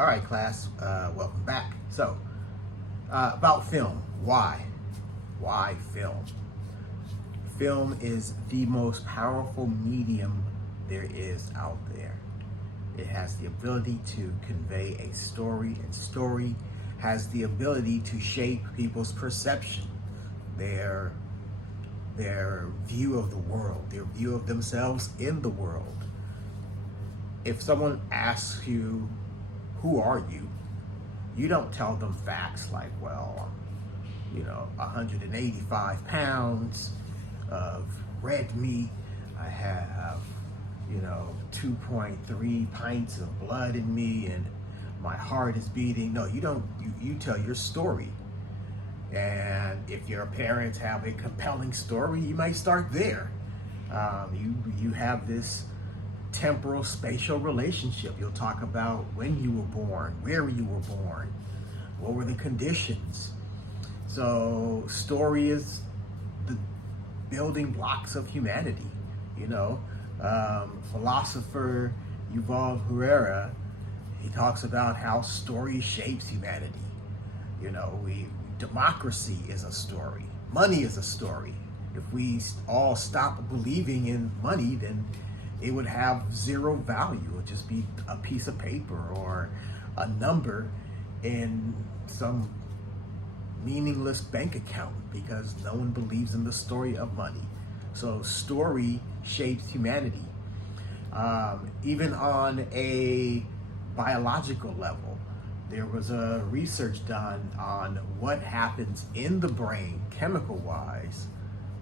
All right, class, welcome back. So, about film, why? Why film? Film is the most powerful medium there is out there. It has the ability to convey a story, and story has the ability to shape people's perception, their view of the world, their view of themselves in the world. If someone asks you, who are you? You don't tell them facts like, well, 185 pounds of red meat. I have, 2.3 pints of blood in me and my heart is beating. No, you don't. You tell your story. And if your parents have a compelling story, you might start there. You have this temporal spatial relationship. You'll talk about when you were born, where you were born, what were the conditions. So story is the building blocks of humanity. Philosopher Yuval Harari, he talks about how story shapes humanity. Democracy is a story. Money is a story. If we all stop believing in money, then it would have zero value. It would just be a piece of paper or a number in some meaningless bank account because no one believes in the story of money. So story shapes humanity. Even on a biological level, there was a research done on what happens in the brain chemical-wise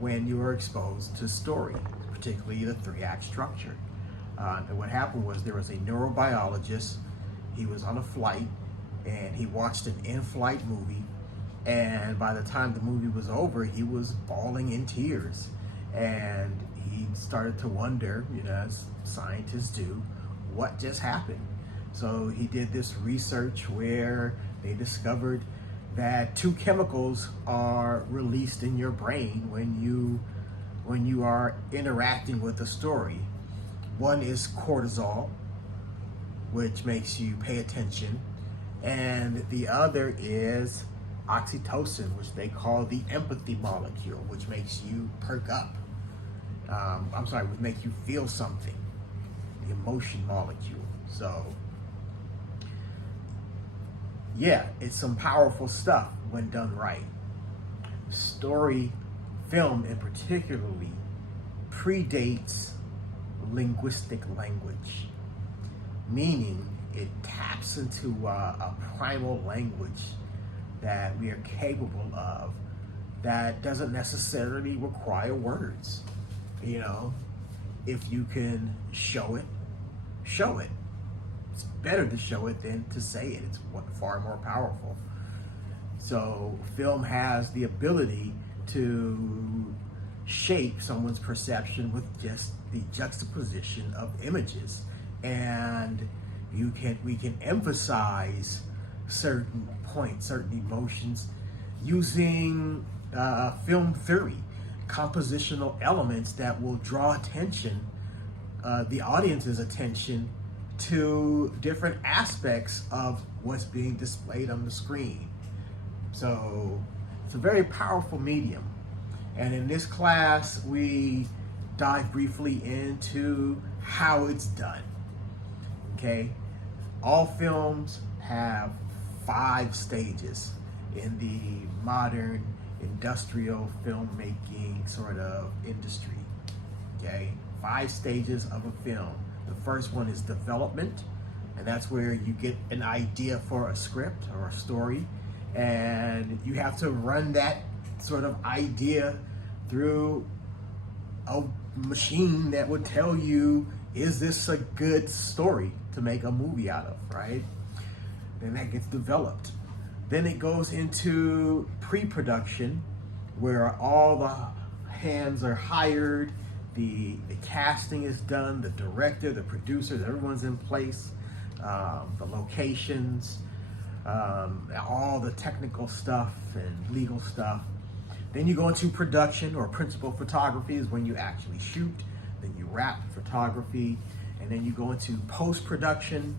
when you are exposed to story, particularly the three-act structure. And what happened was there was a neurobiologist. He was on a flight and he watched an in-flight movie, and by the time the movie was over, he was bawling in tears. And he started to wonder, as scientists do, what just happened. So he did this research where they discovered that two chemicals are released in your brain when you are interacting with a story. One is cortisol, which makes you pay attention, and the other is oxytocin, which they call the empathy molecule, which makes you perk up. Would make you feel something, the emotion molecule. So, yeah, it's some powerful stuff when done right. Story, film in particularly, predates linguistic language, meaning it taps into a primal language that we are capable of that doesn't necessarily require words. If you can show it, show it. It's better to show it than to say it. It's far more powerful. So film has the ability to shape someone's perception with just the juxtaposition of images. And we can emphasize certain points, certain emotions using film theory, compositional elements that will draw attention, the audience's attention to different aspects of what's being displayed on the screen. So it's a very powerful medium. And in this class, we dive briefly into how it's done. Okay? All films have 5 stages in the modern industrial filmmaking sort of industry. Okay? 5 stages of a film. The first one is development, and that's where you get an idea for a script or a story, and you have to run that sort of idea through a machine that would tell you, is this a good story to make a movie out of, right? Then that gets developed. Then it goes into pre-production, where all the hands are hired, the casting is done, the director, the producers, everyone's in place, the locations, all the technical stuff and legal stuff. Then you go into production, or principal photography is when you actually shoot. Then you wrap photography, and then you go into post-production,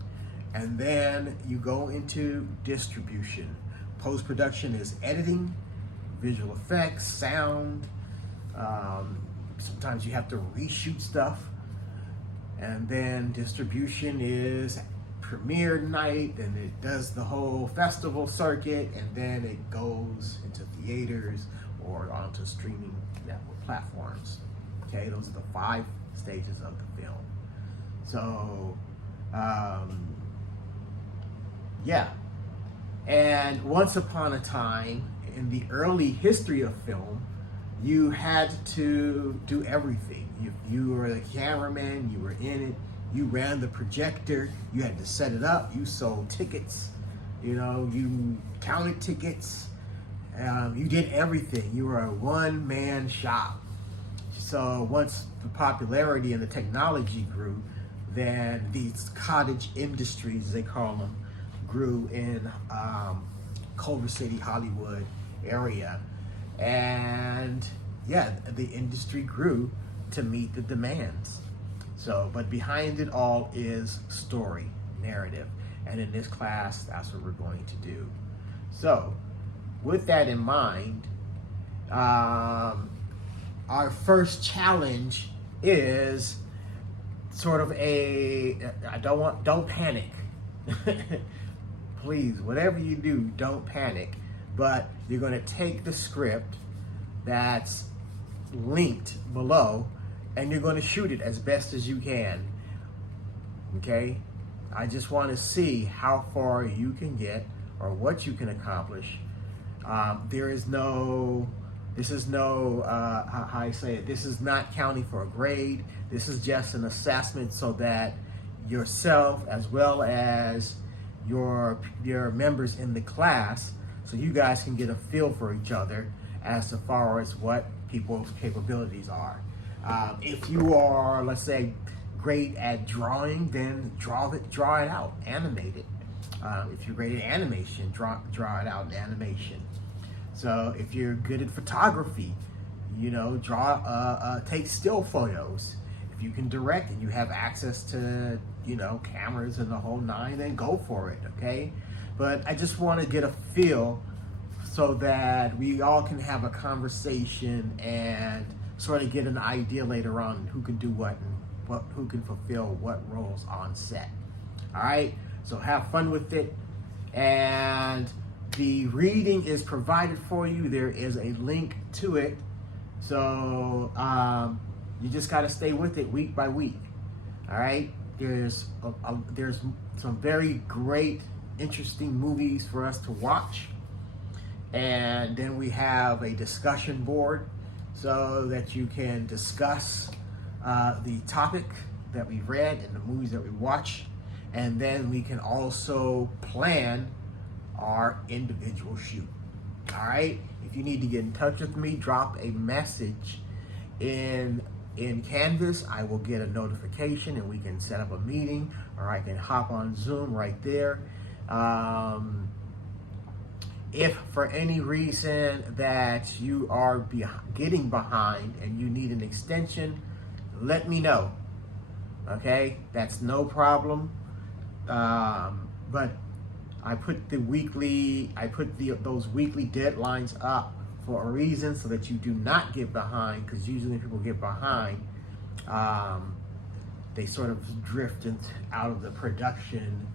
And then you go into distribution. Post-production is editing, visual effects, sound. Sometimes you have to reshoot stuff. And then distribution is premiere night, and it does the whole festival circuit, and then it goes into theaters or onto streaming network platforms. Okay, those are the 5 stages of the film. So, yeah. And once upon a time, in the early history of film, you had to do everything. You were the cameraman, you were in it, you ran the projector, you had to set it up, you sold tickets, you counted tickets, you did everything. You were a one-man shop. So once the popularity and the technology grew, then these cottage industries, they call them, grew in Culver City, Hollywood area. And yeah, the industry grew to meet the demands. So, but behind it all is story, narrative. And in this class, that's what we're going to do. So, with that in mind, our first challenge is sort of don't panic. Please, whatever you do, don't panic. But you're going to take the script that's linked below and you're going to shoot it as best as you can. Okay? I just want to see how far you can get or what you can accomplish. This is not counting for a grade. This is just an assessment so that yourself as well as your members in the class, so you guys can get a feel for each other as far as what people's capabilities are. If you are, let's say, great at drawing, then draw it out, animate it. If you're great at animation, draw it out in animation. So if you're good at photography, take still photos. If you can direct and you have access to, cameras and the whole 9, then go for it, okay? But I just want to get a feel so that we all can have a conversation and sort of get an idea later on who can do what and who can fulfill what roles on set. All right, so have fun with it. And the reading is provided for you. There is a link to it. So you just got to stay with it week by week. All right, there's some very great, interesting movies for us to watch. And then we have a discussion board so that you can discuss the topic that we've read and the movies that we watch. And then we can also plan our individual shoot. All right, if you need to get in touch with me, drop a message in Canvas. I will get a notification and we can set up a meeting, or I can hop on Zoom right there. If for any reason that you are getting behind and you need an extension, let me know. Okay, that's no problem. But I put those weekly deadlines up for a reason, so that you do not get behind, because usually when people get behind, they sort of drift out of the production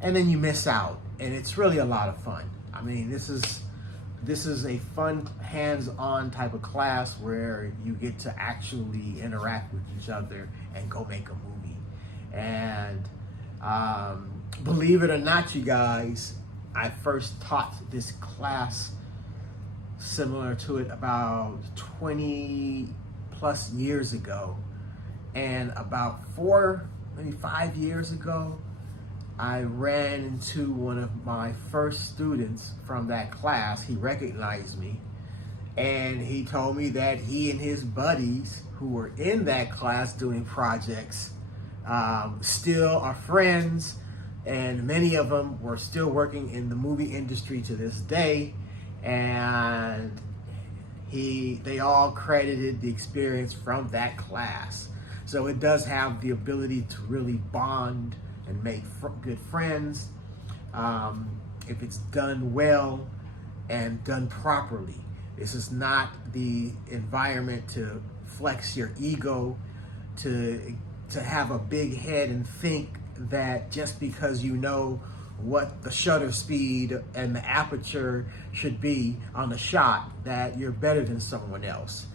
and then you miss out. And it's really a lot of fun. I mean, this is a fun, hands-on type of class where you get to actually interact with each other and go make a movie. And believe it or not, you guys, I first taught this class similar to it about 20 plus years ago. And about 4, maybe 5 years ago, I ran into one of my first students from that class. He recognized me, and he told me that he and his buddies who were in that class doing projects still are friends, and many of them were still working in the movie industry to this day. And they all credited the experience from that class. So it does have the ability to really bond and make good friends if it's done well and done properly. This is not the environment to flex your ego, to have a big head and think that just because you know what the shutter speed and the aperture should be on the shot, that you're better than someone else.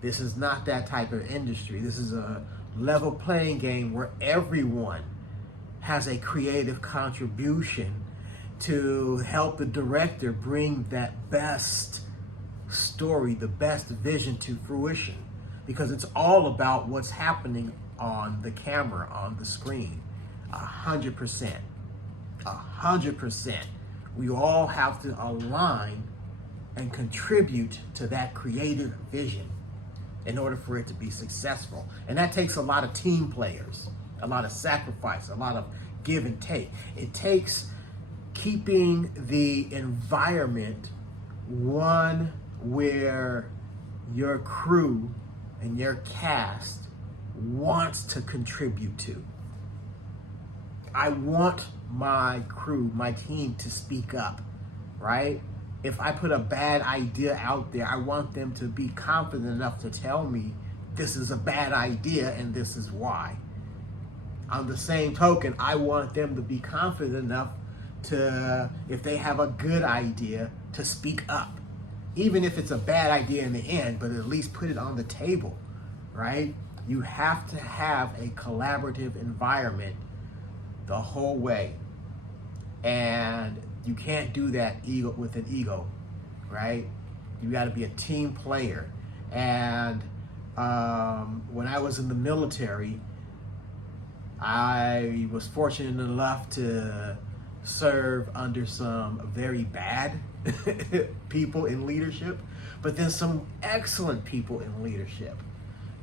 This is not that type of industry. This is a level playing game where everyone has a creative contribution to help the director bring that best story, the best vision to fruition. Because it's all about what's happening on the camera, on the screen. 100%. 100%. We all have to align and contribute to that creative vision in order for it to be successful. And that takes a lot of team players, a lot of sacrifice, a lot of give and take. It takes keeping the environment one where your crew and your cast wants to contribute to. I want my crew, my team to speak up, right? If I put a bad idea out there, I want them to be confident enough to tell me this is a bad idea and this is why. On the same token, I want them to be confident enough to, if they have a good idea, to speak up. Even if it's a bad idea in the end, but at least put it on the table, right? You have to have a collaborative environment the whole way. And you can't do that with an ego, right? You got to be a team player. And when I was in the military, I was fortunate enough to serve under some very bad people in leadership, but then some excellent people in leadership.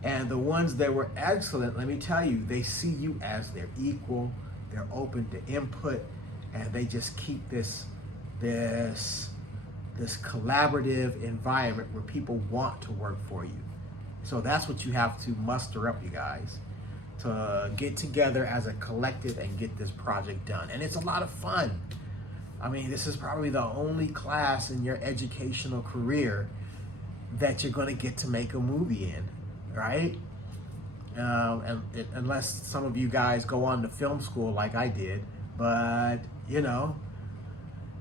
And the ones that were excellent, let me tell you, they see you as their equal. They're open to input, and they just keep this collaborative environment where people want to work for you. So that's what you have to muster up, you guys, to get together as a collective and get this project done. And it's a lot of fun. I mean, this is probably the only class in your educational career that you're going to get to make a movie in, right? Unless some of you guys go on to film school like I did, but you know,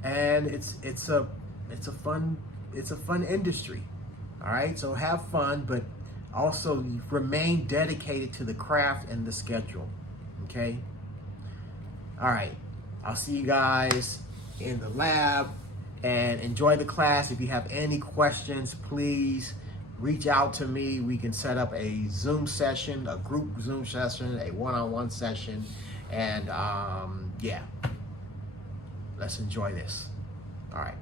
and it's a fun industry. All right, so have fun, but also remain dedicated to the craft and the schedule. Okay. All right, I'll see you guys in the lab, and enjoy the class. If you have any questions, please reach out to me. We can set up a Zoom session, a group Zoom session, a one-on-one session, and yeah, let's enjoy this. All right.